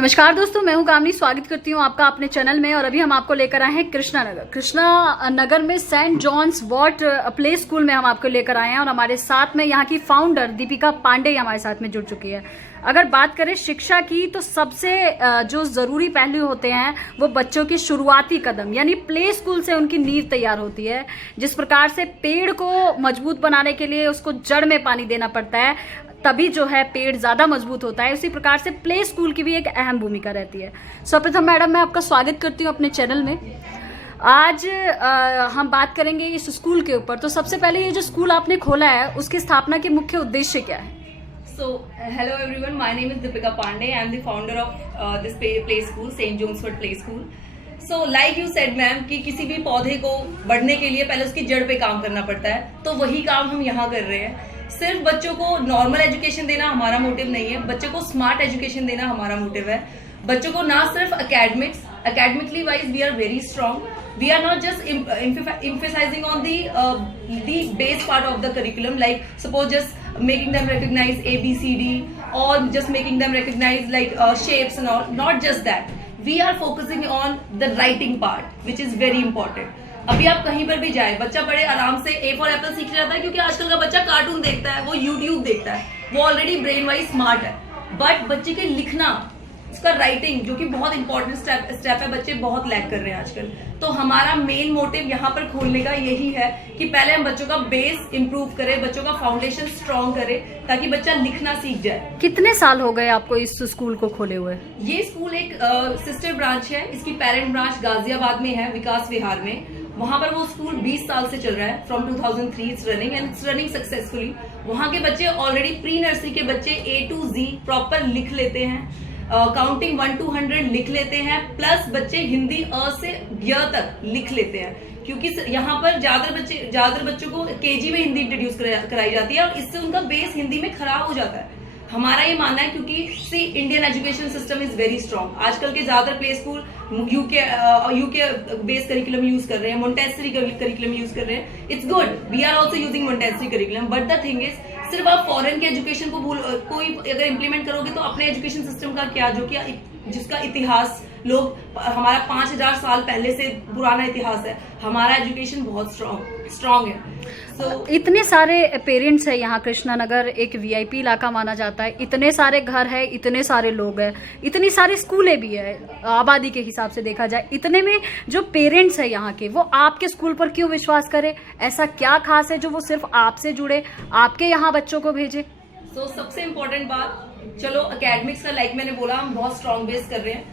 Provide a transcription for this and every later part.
नमस्कार दोस्तों, मैं हूं कामनी। स्वागत करती हूं आपका अपने चैनल में। और अभी हम आपको लेकर आए हैं कृष्णा नगर में saint John's watt play school में हम आपको लेकर आए हैं। और हमारे साथ में यहाँ की फाउंडर दीपिका पांडे हमारे साथ में जुड़ चुकी है। अगर बात करें शिक्षा की, तो सबसे जो ज़रूरी पहलू होते हैं वो बच्चों की शुरुआती कदम यानी प्ले स्कूल से उनकी नींव तैयार होती है। जिस प्रकार से पेड़ को मजबूत बनाने के लिए उसको जड़ में पानी देना पड़ता है, तभी जो है पेड़ ज्यादा मजबूत होता है, उसी प्रकार से प्ले स्कूल की भी एक अहम भूमिका रहती है। सर्वप्रथम मैडम, मैं आपका स्वागत करती हूँ अपने चैनल में। आज हम बात करेंगे इस स्कूल के ऊपर। तो सबसे पहले ये जो स्कूल आपने खोला है उसकी स्थापना के मुख्य उद्देश्य क्या है? So, hello everyone, my name is Deepika Pandey. I am the founder of this play school, St. John's Wort Play School. So, like you said ma'am, कि किसी भी पौधे को बढ़ने के लिए पहले उसकी जड़ पे काम करना पड़ता है, तो वही काम हम यहाँ कर रहे हैं। सिर्फ बच्चों को नॉर्मल एजुकेशन देना हमारा मोटिव नहीं है, बच्चों को स्मार्ट एजुकेशन देना हमारा मोटिव है। बच्चों को ना सिर्फ academically wise we are very strong. We are not just emphasizing on the base part of the curriculum, like suppose just making them recognize ABCD or just making them recognize like shapes and all. Not just that. We are focusing on the writing part, which is very important. अभी आप कहीं पर भी जाए, बच्चा बड़े आराम से A for apple सीख जाता है, क्योंकि आजकल का बच्चा कार्टून देखता है, वो YouTube देखता है, वो ऑलरेडी ब्रेन वाइज स्मार्ट है। बट बच्चे के लिखना, उसका राइटिंग जो कि बहुत इंपॉर्टेंट स्टेप है, बच्चे बहुत लैग कर रहे हैं आजकल। तो हमारा मेन मोटिव यहाँ पर खोलने का यही है कि पहले हम बच्चों का बेस इंप्रूव करें, बच्चों का फाउंडेशन स्ट्रॉन्ग करें, ताकि बच्चा लिखना सीख जाए। कितने साल हो गए आपको इस स्कूल को खोले हुए? ये स्कूल एक सिस्टर ब्रांच है, इसकी पेरेंट ब्रांच गाजियाबाद में है, विकास विहार में। वहां पर वो स्कूल 20 साल से चल रहा है, from 2003 it's running and it's running successfully. वहां के बच्चे ऑलरेडी प्री नर्सरी के बच्चे A to Z प्रॉपर लिख लेते हैं, काउंटिंग 1 to 100 लिख लेते हैं, प्लस बच्चे हिंदी अ से य तक लिख लेते हैं। क्योंकि यहाँ पर ज्यादातर बच्चों को केजी में हिंदी इंट्रोड्यूस कराई जाती है और इससे उनका बेस हिंदी में खराब हो जाता है। हमारा ये मानना है, क्योंकि see Indian education system is very strong. आजकल के ज्यादातर play school UK based curriculum use कर रहे हैं, मोंटेसरी करिकुलम यूज कर रहे हैं। It's good, we are also using Montessori curriculum, but the thing is सिर्फ आप फॉरेन के एजुकेशन को कोई अगर इम्प्लीमेंट करोगे तो अपने एजुकेशन सिस्टम का क्या, जो कि जिसका इतिहास लोग हमारा 5000 साल पहले से पुराना इतिहास है। हमारा एजुकेशन बहुत स्ट्रॉन्ग है। इतने सारे पेरेंट्स है यहाँ। कृष्णा नगर एक VIP इलाका माना जाता है, इतने सारे घर है, इतने सारे लोग हैं, इतनी सारी स्कूलें भी है आबादी के हिसाब से देखा जाए। इतने में जो पेरेंट्स है यहाँ के, वो आपके स्कूल पर क्यों विश्वास करे? ऐसा क्या खास है जो वो सिर्फ आपसे जुड़े, आपके यहाँ बच्चों को भेजे? सबसे इम्पोर्टेंट बात, चलो एकेडमिक्स का लाइक मैंने बोला हम बहुत स्ट्रॉन्ग बेस कर रहे हैं,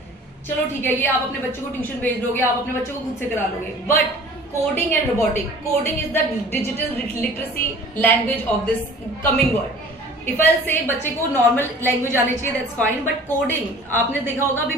चलो ठीक है, ये आप अपने बच्चों को ट्यूशन भेज दोगे, आप अपने बच्चों को खुद से करा लोगे। But coding and robotic, coding is the digital literacy language of this coming world. If I से बच्चे को नॉर्मल लैंग्वेज आनी चाहिए, दैट्स फाइन, बट कोडिंग, आपने देखा होगा अभी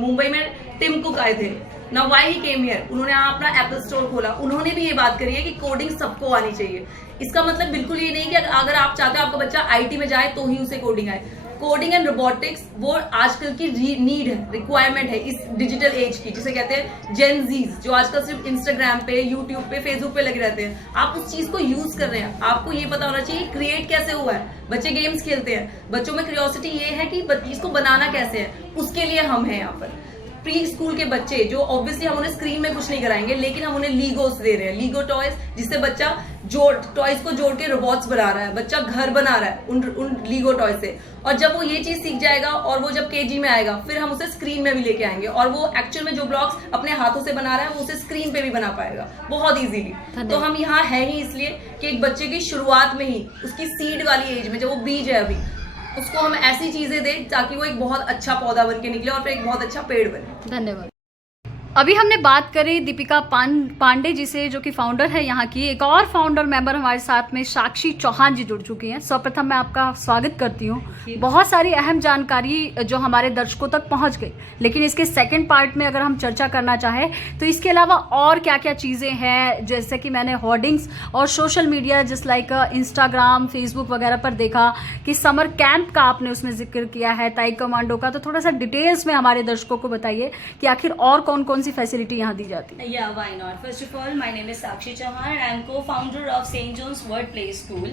मुंबई में टिम कुक आए थे ना, व्हाई ही केम हियर, उन्होंने अपना एप्पल स्टोर खोला, उन्होंने भी ये बात करी है कि कोडिंग सबको आनी चाहिए। इसका मतलब बिल्कुल ये नहीं कि अगर आप चाहते हो आपका बच्चा IT में जाए तो ही उसे कोडिंग आए। कोडिंग एंड रोबोटिक्स वो आजकल की नीड है, रिक्वायरमेंट है इस डिजिटल एज की, जिसे कहते हैं जेन जीज, जो आजकल सिर्फ इंस्टाग्राम पे, यूट्यूब पे, फेसबुक पे लगे रहते हैं। आप उस चीज को यूज कर रहे हैं, आपको ये पता होना चाहिए क्रिएट कैसे हुआ है। बच्चे गेम्स खेलते हैं, बच्चों में क्यूरियोसिटी ये है कि इसको बनाना कैसे है, उसके लिए हम हैं यहाँ पर। प्री स्कूल के बच्चे जो ऑब्वियसली हम उन्हें स्क्रीन में कुछ नहीं कराएंगे, लेकिन हम उन्हें लीगोस दे रहे हैं, लीगो टॉयज, जिससे बच्चा टॉयज को जोड़ के रोबोट्स बना रहा है, बच्चा घर बना रहा है उन लीगो टॉय से। और जब वो ये चीज सीख जाएगा और वो जब KG में आएगा, फिर हम उसे स्क्रीन में भी लेके आएंगे और वो एक्चुअल में जो ब्लॉक्स अपने हाथों से बना रहा है वो उसे स्क्रीन पे भी बना पाएगा बहुत इजीली। तो हम यहाँ है ही इसलिए कि एक बच्चे की शुरुआत में ही, उसकी सीड वाली एज में, जब वो बीज है अभी, उसको हम ऐसी चीजें दें ताकि वो एक बहुत अच्छा पौधा बन के निकले और फिर एक बहुत अच्छा पेड़ बने। धन्यवाद। अभी हमने बात करी दीपिका पांडे जी से, जो कि फाउंडर है यहाँ की। एक और फाउंडर मेंबर हमारे साथ में साक्षी चौहान जी जुड़ चुकी हैं। सर्वप्रथम मैं आपका स्वागत करती हूँ। बहुत सारी अहम जानकारी जो हमारे दर्शकों तक पहुँच गई, लेकिन इसके सेकंड पार्ट में अगर हम चर्चा करना चाहें तो इसके अलावा और क्या क्या चीज़ें हैं, जैसे कि मैंने होर्डिंग्स और social media just like Instagram, Facebook वगैरह पर देखा कि समर कैंप का आपने उसमें जिक्र किया है, ताई कमांडो का। तो थोड़ा सा डिटेल्स में हमारे दर्शकों को बताइए कि आखिर और कौन कौन कौन सी फैसिलिटी यहाँ दी जाती है? Yeah, why not? First of all, my name is Sakshi Chauhan. I am co-founder of St. John's Wort Play School.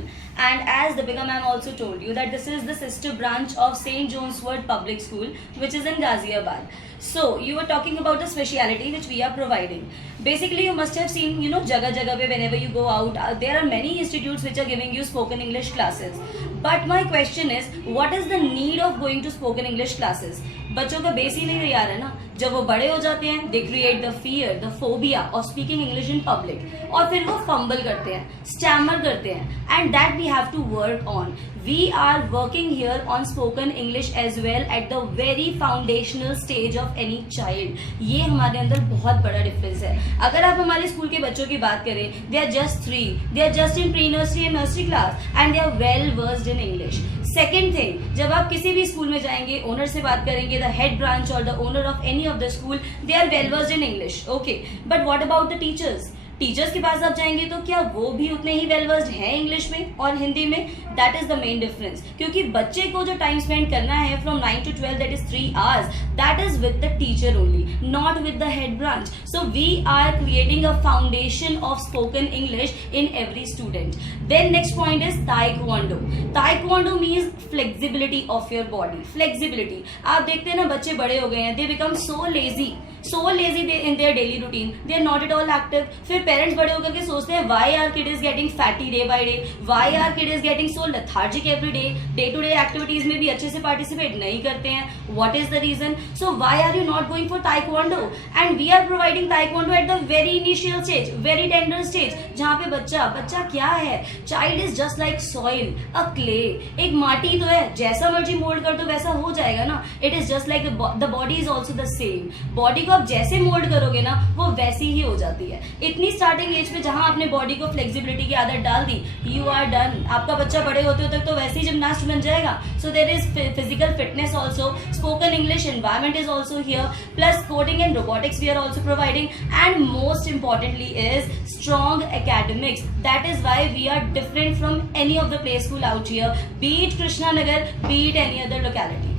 And as Deepika ma'am also told you, that this is the sister branch of St. John's Wort Public School, which is in Ghaziabad. So, you were talking about the speciality which we are providing. Basically, you must have seen, jagah jagah pe whenever you go out, there are many institutes which are giving you spoken English classes. But my question is, what is the need of going to spoken English classes? बच्चों का base ही नहीं तैयार है ना. जब वो बड़े हो जाते हैं, they create the fear, the phobia of speaking English in public, और फिर वो फंबल करते हैं, स्टैमर करते हैं, and that we have to work on. We are working here on spoken English as well at the very foundational stage of any child. ये हमारे अंदर बहुत बड़ा डिफरेंस है. अगर आप हमारे स्कूल के बच्चों की बात करें, they are just 3, they are just in pre nursery and nursery class and they are well versed in English. Second thing, जब आप किसी भी स्कूल में जाएंगे, ओनर से बात करेंगे, द हेड ब्रांच और the owner of any of the school, they are well versed in English. Okay, but what about the teachers? Teachers के पास आप जाएंगे तो क्या वो भी उतने ही वेल वर्स्ड हैं इंग्लिश में और हिंदी में? That is the main difference. क्योंकि बच्चे को जो टाइम स्पेंड करना है from 9 to 12, that is 3 hours, that is with the teacher only, not with the head branch. So we are creating a foundation of spoken English in every student. Then next point is taekwondo. Taekwondo means flexibility of your body. Flexibility, आप देखते हैं ना, बच्चे बड़े हो गए हैं, they become so lazy in their daily routine, they are not at all active. फिर पेरेंट्स बड़े होकर के सोचते हैं, why our kid is getting fatty day by day, why our kid is getting so lethargic every day, day to day activities में भी अच्छे से participate नहीं करते हैं. What is the reason? So why are you not going for taekwondo? And we are providing taekwondo at the very initial stage, very tender stage, जहाँ पे बच्चा क्या है? Child is just like soil, a clay. एक माटी तो है, जैसा मर्जी मोल्ड कर दो वैसा हो जाएगा ना. It is just like the body is also the same. Body को आप जैसे मोल्ड करोगे ना, वो वैसी ही हो जाती है. इतनी स्टार्टिंग एज पे जहां आपने बॉडी को फ्लेक्सिबिलिटी की आदत डाल दी, यू आर डन. आपका बच्चा बड़े होते तक तो वैसे ही जिम्नास्ट बन जाएगा. So there is physical fitness also, spoken English environment is also here, plus coding and robotics we are also providing, and most importantly is strong academics. That is why we are different from any of the play school out here, be it Krishna Nagar, be it any other locality.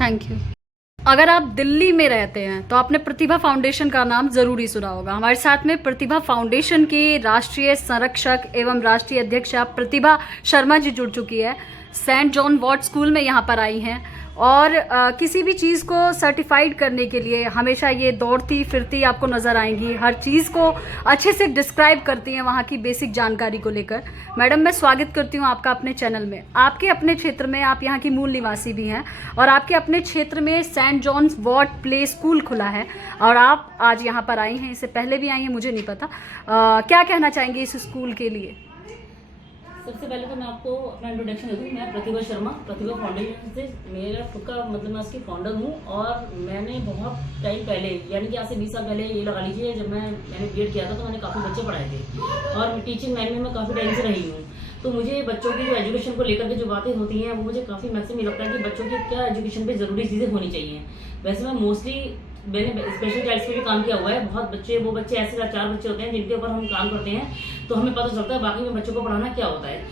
Thank you. अगर आप दिल्ली में रहते हैं तो आपने प्रतिभा foundation का नाम जरूरी सुना होगा. हमारे साथ में प्रतिभा फाउंडेशन की राष्ट्रीय संरक्षक एवं राष्ट्रीय अध्यक्ष प्रतिभा शर्मा जी जुड़ चुकी है. सेंट जॉन वॉर्ट स्कूल में यहाँ पर आई हैं और किसी भी चीज़ को सर्टिफाइड करने के लिए हमेशा ये दौड़ती फिरती आपको नज़र आएंगी. हर चीज़ को अच्छे से डिस्क्राइब करती हैं वहाँ की बेसिक जानकारी को लेकर. मैडम, मैं स्वागत करती हूँ आपका अपने चैनल में. आपके अपने क्षेत्र में, आप यहाँ की मूल निवासी भी हैं और आपके अपने क्षेत्र में सेंट जॉन्स वॉर्ट प्ले स्कूल खुला है और आप आज यहाँ पर आई हैं. इससे पहले भी आई हैं, मुझे नहीं पता. क्या कहना चाहेंगे इस स्कूल के लिए? सबसे पहले तो मैं आपको अपना इंट्रोडक्शन दे दूँ. मैं प्रतिभा शर्मा, प्रतिभा फाउंडेशन से मेरा खुद का मतलब मैं उसकी फाउंडर हूँ. और मैंने बहुत टाइम पहले, यानी कि आज से 20 साल पहले ये लगा लीजिए, जब मैंने बीएड किया था तो मैंने काफ़ी बच्चे पढ़ाए थे और टीचिंग लाइन में मैं काफ़ी टाइम से रही हूँ. तो मुझे बच्चों की जो एजुकेशन को लेकर के जो बातें होती हैं वो मुझे काफ़ी मैक्सिमम लगता है कि बच्चों की क्या एजुकेशन पे ज़रूरी चीज़ें होनी चाहिए. वैसे मैं मोस्टली मैंने स्पेशल चाइल्ड्स पे भी काम किया हुआ है. बहुत बच्चे, वो बच्चे ऐसे 4 बच्चे होते हैं जिनके ऊपर हम काम करते हैं, तो हमें पता चलता है बाकी में बच्चों को पढ़ाना क्या होता है.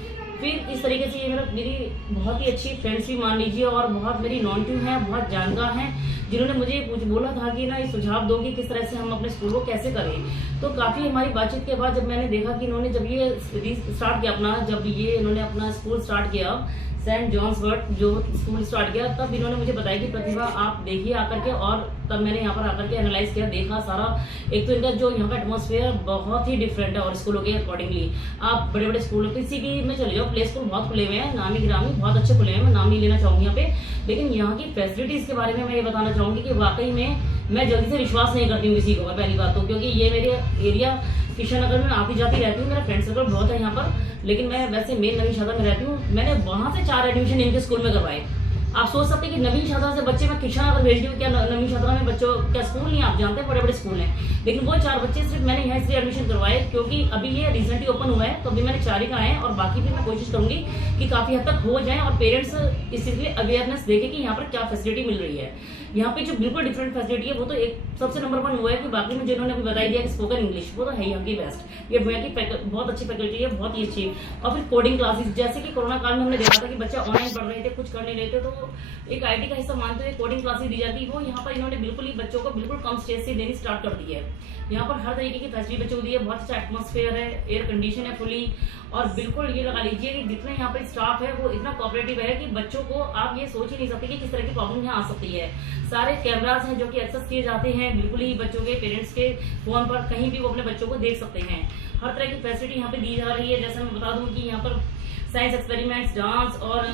फिर इस तरीके से ये मेरी बहुत ही अच्छी फ्रेंड्स भी मान लीजिए और बहुत मेरी नॉन टू हैं, बहुत जानकार हैं, जिन्होंने मुझे बोला था कि ना ये सुझाव दो कि किस तरह से हम अपने स्कूल को कैसे करें. तो काफ़ी हमारी बातचीत के बाद जब मैंने देखा कि इन्होंने जब ये स्टार्ट किया इन्होंने अपना स्कूल स्टार्ट किया, सेंट जॉन्स वर्ट जो स्कूल स्टार्ट किया, तब इन्होंने मुझे बताया कि प्रतिभा आप देखिए आकर के. और तब मैंने यहाँ पर आकर के एनालाइज किया, देखा सारा. एक तो इनका जो यहाँ का एटमॉस्फेयर बहुत ही डिफरेंट है और स्कूलों के अकॉर्डिंगली. आप बड़े बड़े स्कूलों किसी भी में चले जाओ, प्ले स्कूल बहुत खुले हुए हैं, नामी गिरामी बहुत अच्छे खुले हैं, मैं नाम नहीं लेना चाहूँगी यहाँ पे. लेकिन यहाँ की फैसिलिटीज़ के बारे में मैं ये बताना चाहूँगी कि वाकई में मैं जल्दी से विश्वास नहीं करती हूँ किसी को, पहली बात तो, क्योंकि ये मेरे एरिया किशन नगर में आती जाती रहती हूँ, मेरा फ्रेंड सर्कल बहुत है यहाँ पर. लेकिन मैं वैसे मेन नवीन शादा में रहती हूँ. मैंने वहाँ से 4 एडमिशन इनके स्कूल में करवाए. आप सोच सकते हैं कि नवीन शादा से बच्चे मैं किशन नगर भेज दूँ, क्या नवीन शादा में बच्चों क्या स्कूल नहीं, आप जानते हैं बड़े बड़े स्कूल हैं. लेकिन वो 4 बच्चे सिर्फ मैंने यहाँ इसलिए एडमिशन करवाए क्योंकि अभी ये रिसेंटली ओपन हुआ है, तो अभी मैंने 4 ही कराए हैं और बाकी भी मैं कोशिश करूँगी कि काफ़ी हद तक हो जाए और पेरेंट्स इस चीज़ के लिए अवेयरनेस देखें कि यहाँ पर क्या फैसिलिटी मिल रही है. यहाँ पे जो बिल्कुल डिफरेंट फैसिलिटी है वो तो एक सबसे नंबर 1 हुआ है कि बाकी में जिन्होंने अभी बताई दिया कि स्पोकन इंग्लिश, वो तो है यहाँ की बेस्ट. ये यहाँ की बहुत अच्छी फैकल्टी है, बहुत ही अच्छी. और फिर कोडिंग क्लासेस, जैसे कि कोरोना काल में हमने देखा था कि बच्चे ऑनलाइन पढ़ रहे थे, कुछ कर नहीं रहे थे, तो एक आईटी का हिस्सा मानते हुए कोडिंग क्लासेस दी जाती है, वो यहाँ पर इन्होंने बिल्कुल ही बच्चों को बिल्कुल कम स्टेज से देनी स्टार्ट कर दी है। यहाँ पर हर तरीके की फैसिलिटी बच्चों को दी है, बहुत अच्छा एटमॉस्फेयर है, एयर कंडीशन है फुली, और बिल्कुल ये लगा लीजिए कि जितना यहाँ पर स्टाफ है वो इतना कोऑपरेटिव है कि बच्चों को आप ये सोच ही नहीं सकते कि किस तरह की प्रॉब्लम यहाँ आ सकती है। सारे कैमरास हैं जो कि एक्सेस किए जाते हैं, बिल्कुल ही बच्चों के पेरेंट्स के फोन पर कहीं भी वो अपने बच्चों को देख सकते हैं। हर तरह की फैसिलिटी यहाँ पे दी जा रही है। जैसे मैं बता दूं कि यहाँ पर साइंस एक्सपेरिमेंट्स, डांस और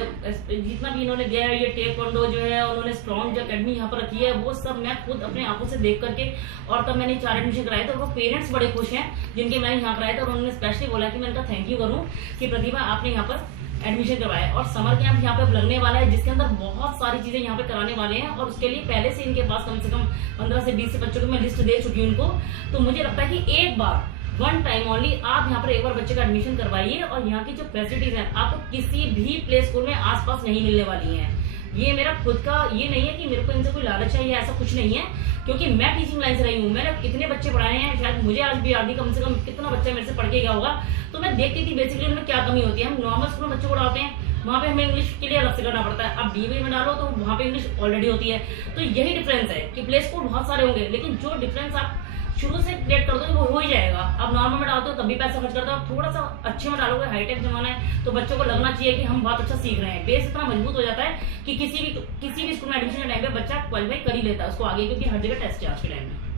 जितना भी इन्होंने दिया है, ये टेक्वांडो जो है, उन्होंने स्ट्रॉन्ग जो अकेडमी यहाँ पर रखी है, वो सब मैं खुद अपने आंखों से देख करके, और तब मैंने 4 एडमिशन कराए थे, और वो पेरेंट्स बड़े खुश हैं जिनके मैंने यहाँ कराए थे, और उन्होंने स्पेशली बोला कि मैं इनका थैंक यू करूँ कि प्रतिभा आपने यहाँ पर एडमिशन करवाया। और समर कैंप यहाँ पे लगने वाला है जिसके अंदर बहुत सारी चीजें यहाँ पे कराने वाले हैं, और उसके लिए पहले से इनके पास कम से कम 15 से 20 से बच्चों की मैं लिस्ट दे चुकी हूँ उनको। तो मुझे लगता है कि एक बार वन टाइम ओनली आप यहाँ पर एक बार बच्चे का एडमिशन करवाइए, और यहाँ की जो फैसिलिटीज हैं आपको किसी भी प्ले स्कूल में आसपास नहीं मिलने वाली हैं। ये मेरा खुद का ये नहीं है कि मेरे को इनसे कोई लालच है या ऐसा कुछ नहीं है, क्योंकि मैं टीचिंग लाइन से रही हूँ। मैंने कितने बच्चे पढ़ाए हैं, शायद मुझे आज भी याद नहीं कम से कम कितना बच्चा मेरे से पढ़ के गया होगा। तो मैं देखती थी बेसिकली उनमें क्या कमी होती है। हम नॉर्मल स्कूल में बच्चों को डालते हैं, वहाँ पे हमें इंग्लिश के लिए अलग से करना पड़ता है। अब डीवी में डालो तो वहाँ पे इंग्लिश ऑलरेडी होती है। तो यही डिफरेंस है कि प्ले स्कूल बहुत सारे होंगे, लेकिन जो डिफरेंस आप शुरू से क्रिएट कर दो वो हो ही जाएगा। अब नॉर्मल में डालते हो तब भी पैसा खर्च करते हो, थोड़ा सा अच्छे में डालोगे, हाईटेक जमाना है, तो बच्चों को लगना चाहिए कि हम बहुत अच्छा सीख रहे हैं। बेस इतना मजबूत हो जाता है कि किसी भी स्कूल में एडमिशन के टाइम पे बच्चा क्वालिफाई कर ही लेता है उसको आगे, क्योंकि हर जगह टेस्ट है आज के टाइम में।